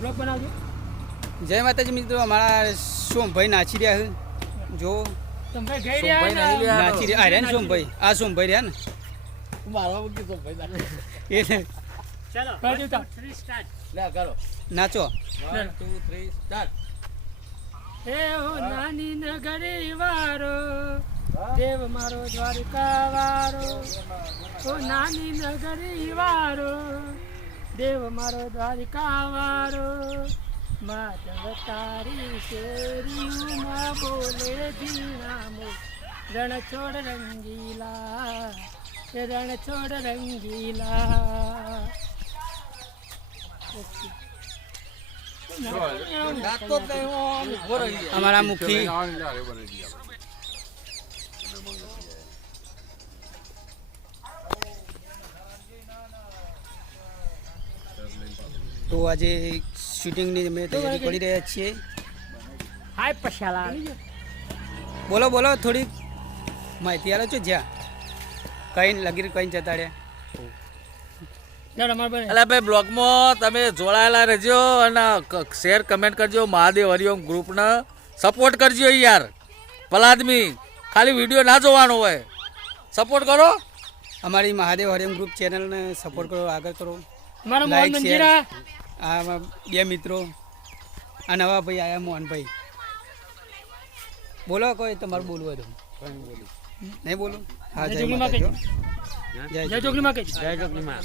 Blog બનાવજો. જય માતાજી મિત્રો, અમારા સોમભાઈ નાચી રહ્યા છે. જો તમે ગઈ રહ્યા નાચી રહ્યા આ રહ્યા ને સોમભાઈ, આ સોમભાઈ રહ્યા ને મારવા મૂકી સોમભાઈ એટલે ચાલો કરી દો 3 સ્ટાર્ટ લે કરો નાચો. 1 2 3 સ્ટાર્ટ. હે ઓ નાની નગરી વારો દેવ મારો દ્વારકા વારો, ઓ નાની નગરી વારો દેવ મારો દ્વારકા વારો, માધવ તારી શેરીમાં બોલે ધીણામો રણ છોડ રંગીલા, રણ છોડ રંગીલા. નાચતો જ નહીં, હું આમ ઊભો રહી ગયો. અમારા મુખી તો આજે શૂટિંગની અમે તૈયારી કરી રહ્યા છીએ. હાય પશાલા બોલો બોલો, થોડી માહિતી આલો છો. જ્યાં કઈ લગીર કઈ જતા રહ્યા. ચાલ અમાર બને એટલે ભાઈ બ્લોગમાં તમે જોડાયેલા રહેજો અને શેર કમેન્ટ કરજો. મહાદેવ હરિઓમ ગ્રુપને સપોર્ટ કરજો યાર. ભલા આદમી ખાલી વિડીયો ના જોવાનો હોય, સપોર્ટ કરો. અમારી મહાદેવ હરિયમ ગ્રુપ ચેનલને સપોર્ટ કરો, આગળ કરો. અમારા લાઈક, મોહન શેર. મંજીરા આ બે મિત્રો, આ નવા ભાઈ આયા મોહનભાઈ. બોલો કોઈ તમારું બોલવું હોય તો. નહીં બોલું? હા, જય જય જોગણી માં માતાજી. કહેજો. જય જય જોગણી માં કહેજો. જય જોગણી માં.